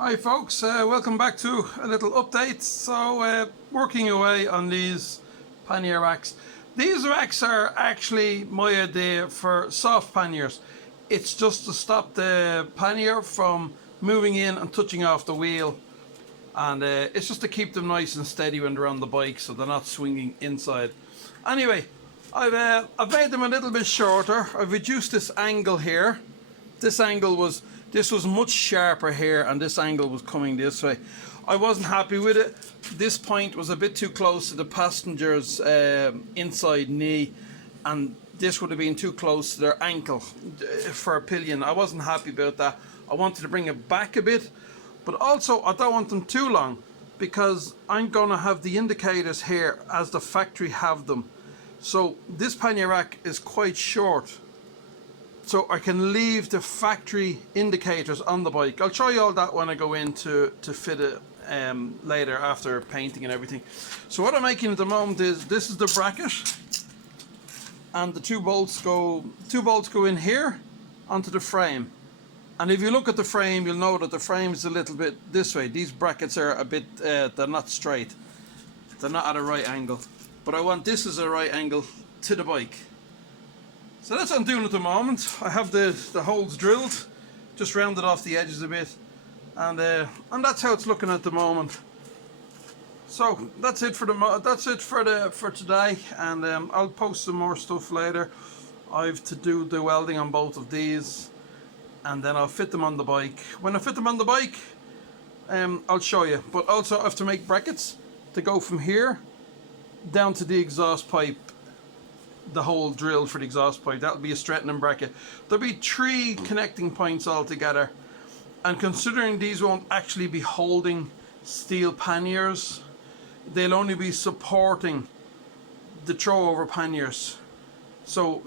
Hi folks, welcome back to a little update. So working away on these pannier racks. These racks are actually my idea for soft panniers. It's just to stop the pannier from moving in and touching off the wheel, and it's just to keep them nice and steady when they're on the bike so they're not swinging inside. Anyway, I've made them a little bit shorter. I've reduced this angle here. This was much sharper here, and this angle was coming this way. I wasn't happy with it. This point was a bit too close to the passenger's inside knee, and this would have been too close to their ankle for a pillion. I wasn't happy about that. I wanted to bring it back a bit, but also I don't want them too long because I'm going to have the indicators here as the factory have them. So this pannier rack is quite short, so I can leave the factory indicators on the bike. I'll show you all that when I go in to fit it later after painting and everything. So what I'm making at the moment is, this is the bracket, and the two bolts go in here onto the frame. And if you look at the frame, you'll know that the frame is a little bit this way. These brackets are a bit, they're not straight. They're not at a right angle. But I want this as a right angle to the bike. So that's what I'm doing at the moment. I have the holes drilled, just rounded off the edges a bit, and that's how it's looking at the moment. So that's it for today, and I'll post some more stuff later. I've to do the welding on both of these, and then I'll fit them on the bike. When I fit them on the bike, I'll show you. But also I have to make brackets to go from here down to the exhaust pipe. The hole drilled for the exhaust pipe, that'll be a straightening bracket. There'll be 3 connecting points altogether, and considering these won't actually be holding steel panniers, they'll only be supporting the throw over panniers. So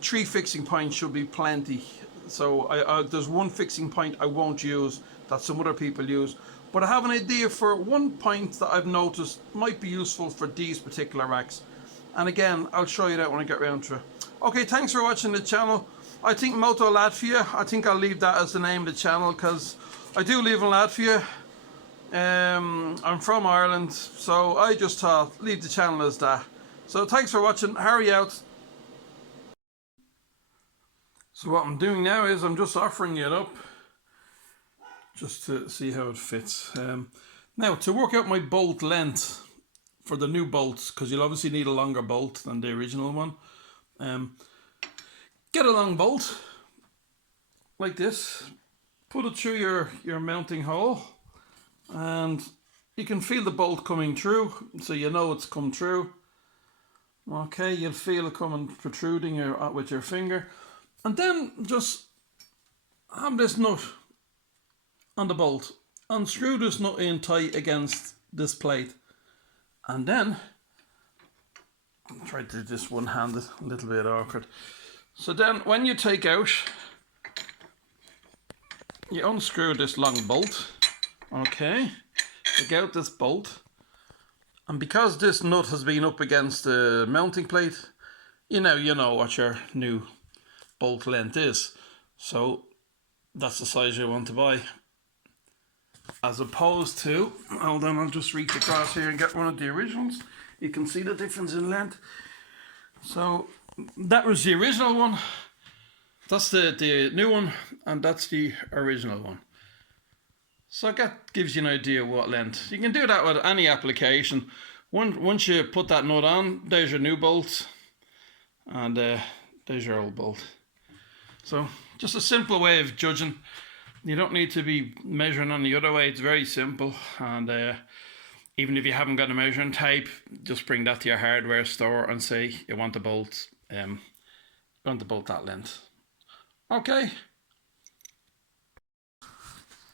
3 fixing points should be plenty. So there's 1 fixing point I won't use that some other people use, but I have an idea for 1 point that I've noticed might be useful for these particular racks. And again, I'll show you that when I get round to it. Okay, thanks for watching the channel. I think Moto Latvia, I think I'll leave that as the name of the channel, because I do live in Latvia. I'm from Ireland, so I just thought leave the channel as that. So thanks for watching. Harry out. So what I'm doing now is I'm just offering it up just to see how it fits. Now, to work out my bolt length for the new bolts, because you'll obviously need a longer bolt than the original one. Get a long bolt like this, put it through your mounting hole, and you can feel the bolt coming through, so you know it's come through. Okay, you'll feel it coming, protruding with your finger, and then just have this nut on the bolt, unscrew this nut in tight against this plate. And then, I'll try to do this one-handed, a little bit awkward. So then, when you take out, you unscrew this long bolt, okay, take out this bolt, and because this nut has been up against the mounting plate, you know what your new bolt length is. So that's the size you want to buy. As opposed to, hold on, I'll just reach across here and get one of the originals. You can see the difference in length. So that was the original one. That's the new one, and that's the original one. So that gives you an idea of what length. You can do that with any application. Once you put that nut on, there's your new bolt, and there's your old bolt. So just a simple way of judging. You don't need to be measuring on the other way. It's very simple, and even if you haven't got a measuring tape, just bring that to your hardware store and say you want the bolt, that length. Okay.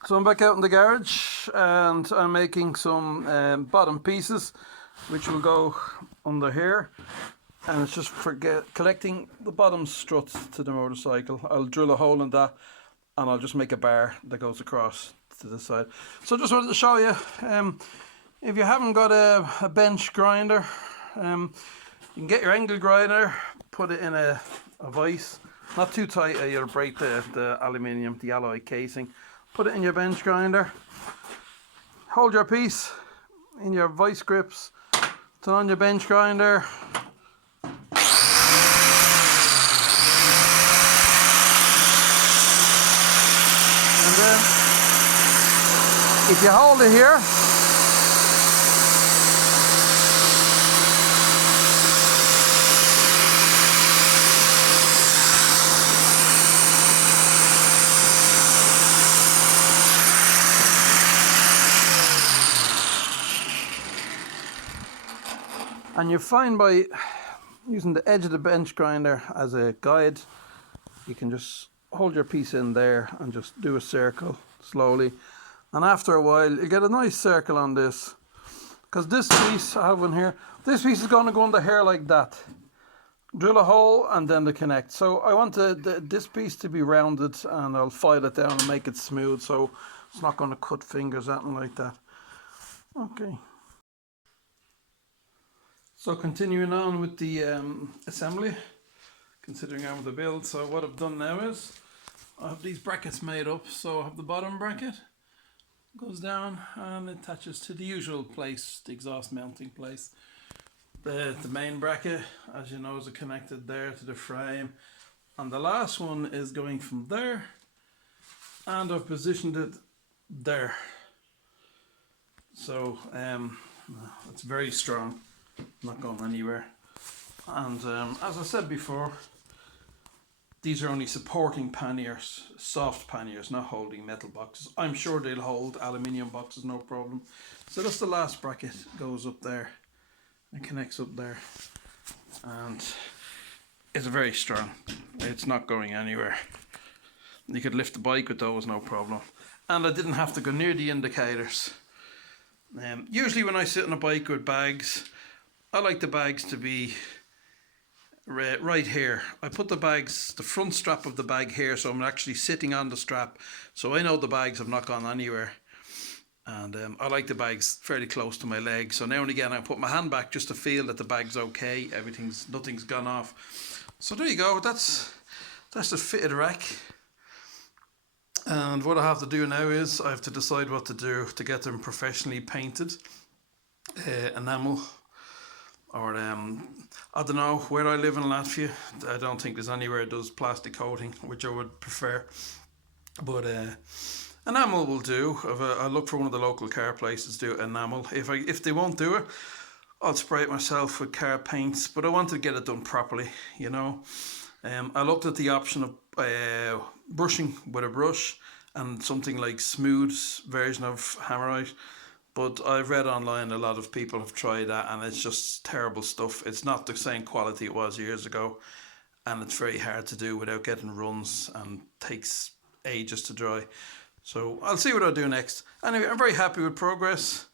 So I'm back out in the garage, and I'm making some bottom pieces, which will go under here, and it's just for collecting the bottom struts to the motorcycle. I'll drill a hole in that, and I'll just make a bar that goes across to the side. So just wanted to show you, if you haven't got a bench grinder, you can get your angle grinder, put it in a vise, not too tight or you'll break the aluminium, the alloy casing. put it in your bench grinder, hold your piece in your vice grips, turn on your bench grinder, and then if you hold it here, and you find by using the edge of the bench grinder as a guide, you can just hold your piece in there and just do a circle slowly. And after a while, you get a nice circle on this. Because this piece, I have one here, this piece is going to go under here like that. Drill a hole and then they connect. So I want this piece to be rounded, and I'll file it down and make it smooth so it's not going to cut fingers or anything like that. Okay. So continuing on with the assembly, considering I'm the build. So what I've done now is I have these brackets made up. So I have the bottom bracket, goes down and attaches to the usual place, the exhaust mounting place. The main bracket, as you know, is connected there to the frame. And the last one is going from there, and I've positioned it there. So it's very strong. Not going anywhere. And as I said before, these are only supporting panniers, soft panniers, not holding metal boxes. I'm sure they'll hold aluminium boxes, no problem. So that's the last bracket, goes up there and connects up there, and it's very strong. It's not going anywhere. You could lift the bike with those, no problem. And I didn't have to go near the indicators. Usually when I sit on a bike with bags, I like the bags to be right here. I put the front strap of the bag here, so I'm actually sitting on the strap, so I know the bags have not gone anywhere. And I like the bags fairly close to my leg, so now and again I put my hand back just to feel that the bag's okay, nothing's gone off. So there you go, that's the fitted rack. And what I have to do now is I have to decide what to do to get them professionally painted, enamel. Or I don't know, where I live in Latvia, I don't think there's anywhere that does plastic coating, which I would prefer. But enamel will do. I'll look for one of the local car places to do enamel. If they won't do it, I'll spray it myself with car paints. But I want to get it done properly, you know. I looked at the option of brushing with a brush and something like smooth version of Hammerite. But I've read online a lot of people have tried that, and it's just terrible stuff. It's not the same quality it was years ago, and it's very hard to do without getting runs and takes ages to dry. So I'll see what I'll do next. Anyway, I'm very happy with progress.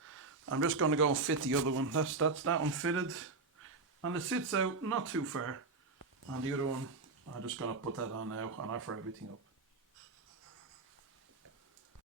I'm just going to go and fit the other one. That's that one fitted, and it sits out not too far. And the other one, I'm just going to put that on now and offer everything up.